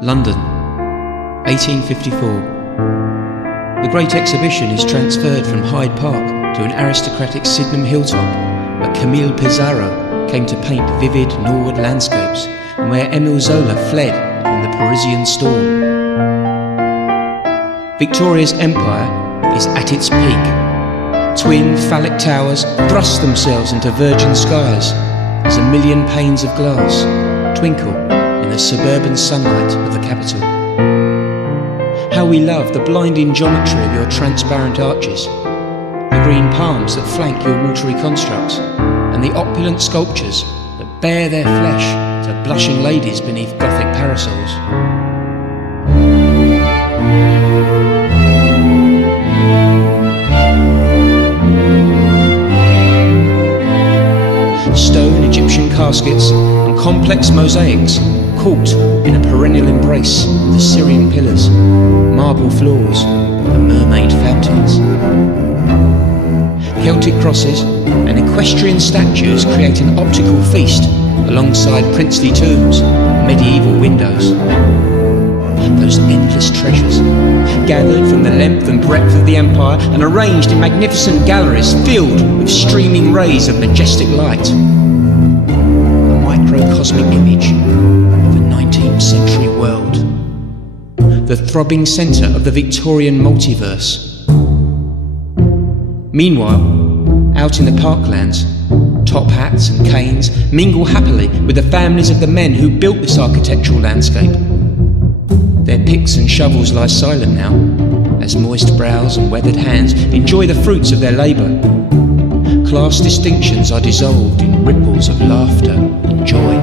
London, 1854. The Great Exhibition is transferred from Hyde Park to an aristocratic Sydenham hilltop, where Camille Pissarro came to paint vivid Norwood landscapes and where Émile Zola fled from the Parisian storm. Victoria's empire is at its peak. Twin phallic towers thrust themselves into virgin skies as a million panes of glass twinkle in the suburban sunlight of the capital. How we love the blinding geometry of your transparent arches, the green palms that flank your watery constructs, and the opulent sculptures that bare their flesh to blushing ladies beneath Gothic parasols. Stone Egyptian caskets and complex mosaics caught in a perennial embrace of Assyrian pillars, marble floors and mermaid fountains. Celtic crosses and equestrian statues create an optical feast alongside princely tombs and medieval windows. Those endless treasures, gathered from the length and breadth of the empire and arranged in magnificent galleries filled with streaming rays of majestic light. A microcosmic image of a 19th century world. The throbbing centre of the Victorian multiverse. Meanwhile, out in the parklands, top hats and canes mingle happily with the families of the men who built this architectural landscape. Their picks and shovels lie silent now, as moist brows and weathered hands enjoy the fruits of their labour. Class distinctions are dissolved in ripples of laughter and joy.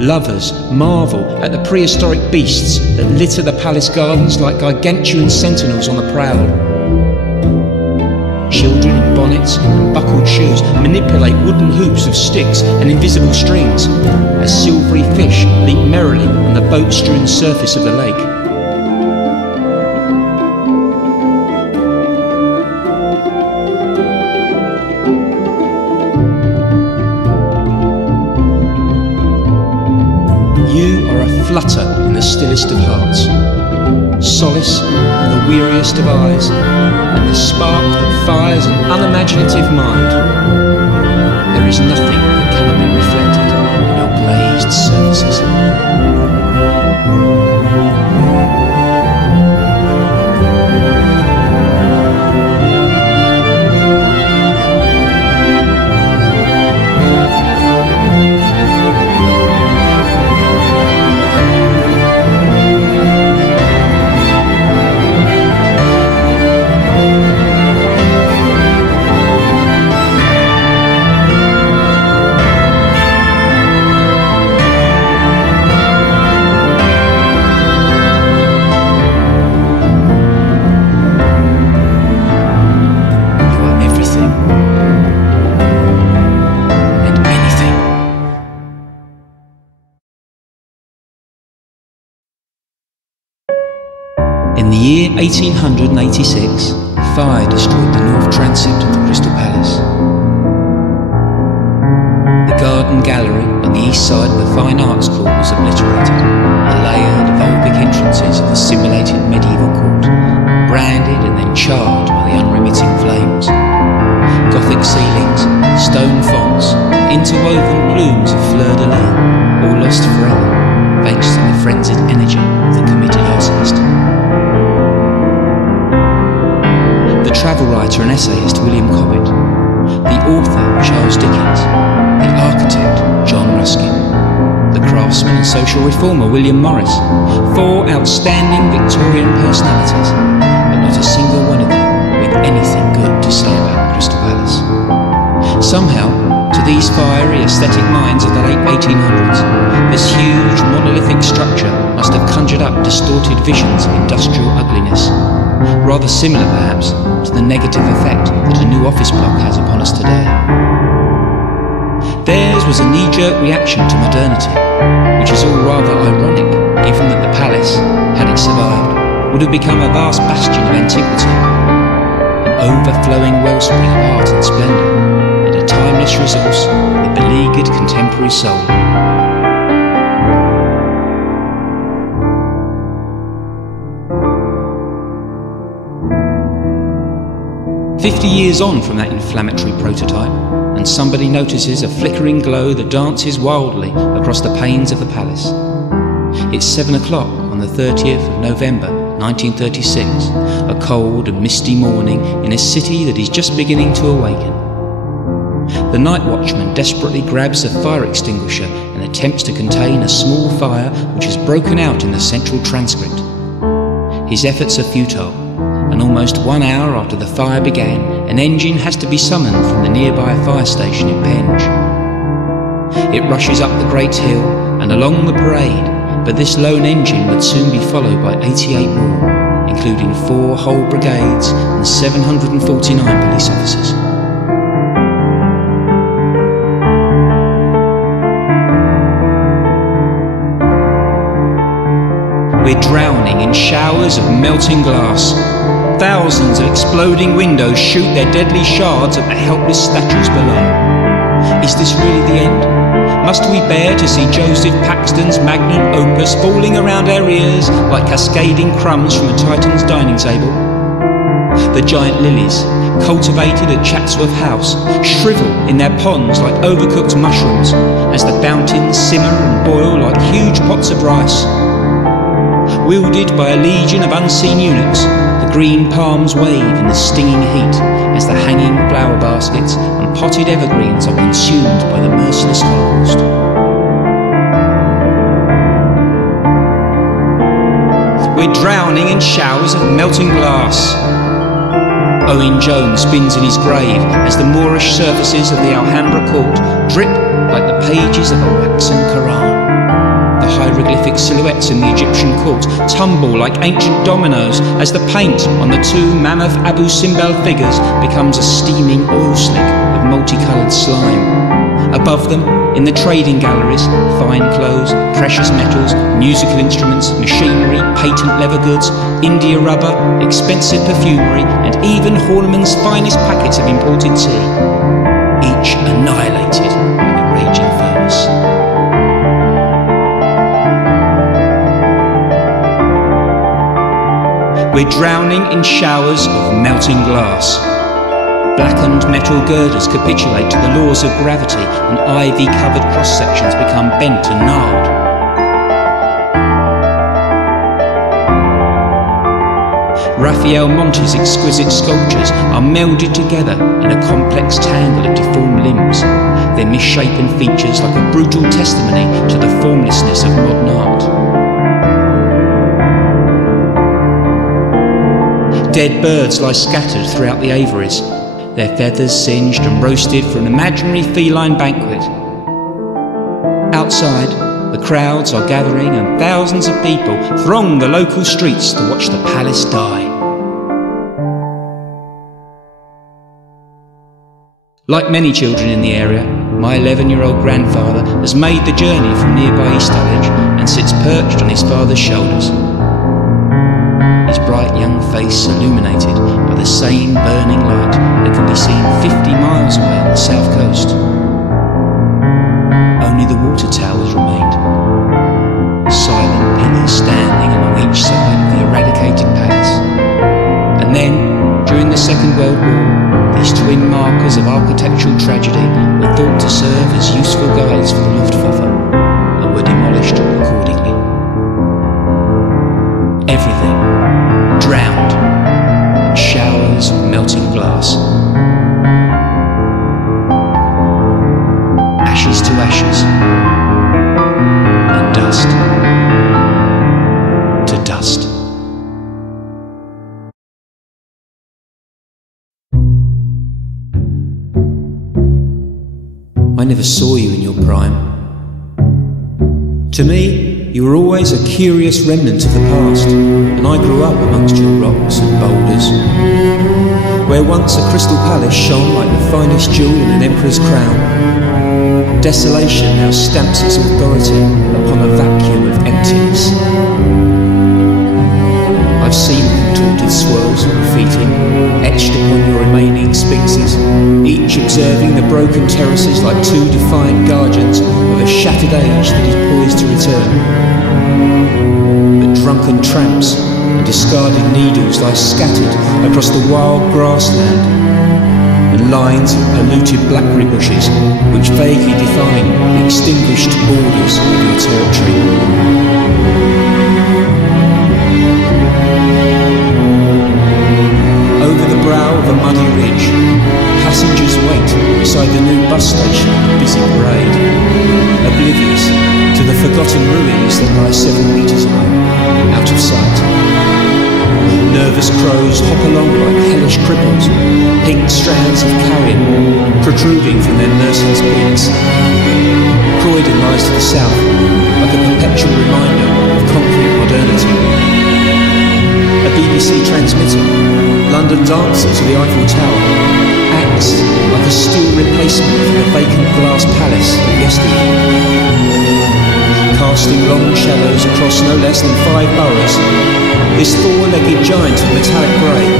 Lovers marvel at the prehistoric beasts that litter the palace gardens like gargantuan sentinels on the prowl. Children in bonnets and buckled shoes manipulate wooden hoops of sticks and invisible strings as silvery fish leap merrily on the boat-strewn surface of the lake. You are a flutter in the stillest of hearts, solace for the weariest of eyes, and the spark that fires an unimaginative mind. There is nothing that cannot be reflected in your glazed surfaces. In the year 1886, fire destroyed the north transept of the Crystal Palace. The garden gallery on the east side of the Fine Arts Court was obliterated. A layered, vulpig entrances of the simulated medieval court, branded and then charred by the unremitting flames. Gothic ceilings, stone fonts, interwoven plumes of fleur-de-lis, all lost forever, thanks to the French frenzied energy of the committed arsonist. The travel writer and essayist William Cobbett, the author Charles Dickens, the architect John Ruskin, the craftsman and social reformer William Morris, 4 outstanding Victorian personalities, but not a single one of them with anything good to say about Crystal Palace. Somehow, to these fiery aesthetic minds of the late 1800s, this huge monolithic structure must have conjured up distorted visions of industrial ugliness, rather similar perhaps to the negative effect that a new office block has upon us today. Theirs was a knee-jerk reaction to modernity, which is all rather ironic given that the palace, had it survived, would have become a vast bastion of antiquity, an overflowing wellspring of art and splendour, and a timeless resource for the beleaguered contemporary soul. "50 years on from that inflammatory prototype, and somebody notices a flickering glow that dances wildly across the panes of the palace. It's 7 o'clock on the 30th of November 1936, a cold and misty morning in a city that is just beginning to awaken. The night watchman desperately grabs a fire extinguisher and attempts to contain a small fire which has broken out in the central transcript. His efforts are futile, and almost 1 hour after the fire began, an engine has to be summoned from the nearby fire station in Penge. It rushes up the Great Hill and along the parade, but this lone engine would soon be followed by 88 more, including 4 whole brigades and 749 police officers. We're drowning in showers of melting glass. Thousands of exploding windows shoot their deadly shards at the helpless statues below. Is this really the end? Must we bear to see Joseph Paxton's magnum opus falling around our ears like cascading crumbs from a Titan's dining table? The giant lilies, cultivated at Chatsworth House, shrivel in their ponds like overcooked mushrooms as the fountains simmer and boil like huge pots of rice. Wielded by a legion of unseen eunuchs, the green palms wave in the stinging heat as the hanging flower baskets and potted evergreens are consumed by the merciless Holocaust. We're drowning in showers of melting glass. Owen Jones spins in his grave as the Moorish surfaces of the Alhambra court drip like the pages of a waxen Quran. The hieroglyphic silhouettes in the Egyptian court tumble like ancient dominoes as the paint on the 2 mammoth Abu Simbel figures becomes a steaming oil slick of multicoloured slime. Above them, in the trading galleries, fine clothes, precious metals, musical instruments, machinery, patent leather goods, India rubber, expensive perfumery, and even Horniman's finest packets of imported tea, each annihilated by the raging furnace. We're drowning in showers of melting glass. Blackened metal girders capitulate to the laws of gravity, and ivy-covered cross-sections become bent and gnarled. Raphael Monti's exquisite sculptures are melded together in a complex tangle of deformed limbs, their misshapen features like a brutal testimony to the formlessness of modern art. Dead birds lie scattered throughout the aviaries, their feathers singed and roasted for an imaginary feline banquet. Outside, the crowds are gathering and thousands of people throng the local streets to watch the palace die. Like many children in the area, my 11-year-old grandfather has made the journey from nearby East Dulwich and sits perched on his father's shoulders. His bright young face illuminated by the same burning light that can be seen 50 miles away on the south coast. Only the water towers remained, silent pillars standing along each side of the eradicated palace. And then, during the Second World War, these twin markers of architectural tragedy were thought to serve as useful guides for the Luftwaffe and were demolished accordingly. saw you in your prime. To me, you were always a curious remnant of the past, and I grew up amongst your rocks and boulders. Where once a crystal palace shone like the finest jewel in an emperor's crown, desolation now stamps its authority upon a vacuum of emptiness. I've seen the contorted swirls of graffiti etched upon your remaining sphinxes, each observing the broken terraces like two defiant guardians of a shattered age that is poised to return. But drunken tramps and discarded needles lie scattered across the wild grassland, and lines of polluted blackberry bushes which vaguely define the extinguished borders of your territory. Over the brow of a muddy ridge, passengers wait beside the new bus station of the busy parade, oblivious to the forgotten ruins that lie 7 metres away, out of sight. Nervous crows hop along like hellish cripples, pink strands of carrion protruding from their merciless beaks. Croydon lies to the south, like a perpetual reminder of concrete modernity. A BBC transmitter, London dancer to the Eiffel Tower, acts like a still replacement for the vacant glass palace of yesteryear. Casting long shadows across no less than 5 boroughs, this 4-legged giant of metallic grey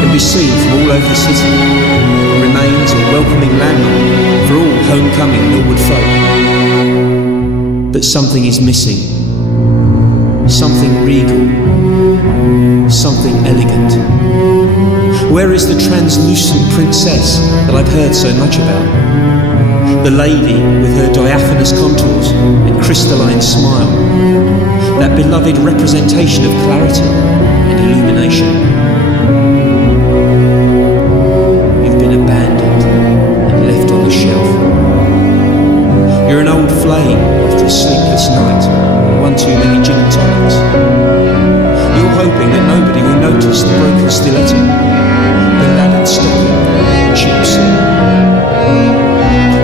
can be seen from all over the city, and remains a welcoming landmark for all homecoming Norwood folk. But something is missing. Something regal. Something elegant. Where is the translucent princess that I've heard so much about? The lady with her diaphanous contours and crystalline smile, that beloved representation of clarity and illumination. You've been abandoned and left on the shelf. You're an old flame after a sleepless night, one too many gin and tonics. You're hoping that nobody will notice the broken stiletto, the laddered stocking, chips.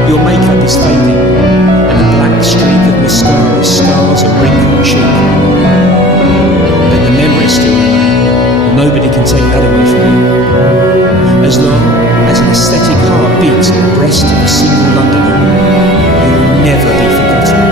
Your makeup is fading, and a black streak of mascara scars a wrinkled cheek. But the memories still remain, and nobody can take that away from you. As long as an aesthetic heart beats in the breast of a single Londoner, you will never be forgotten.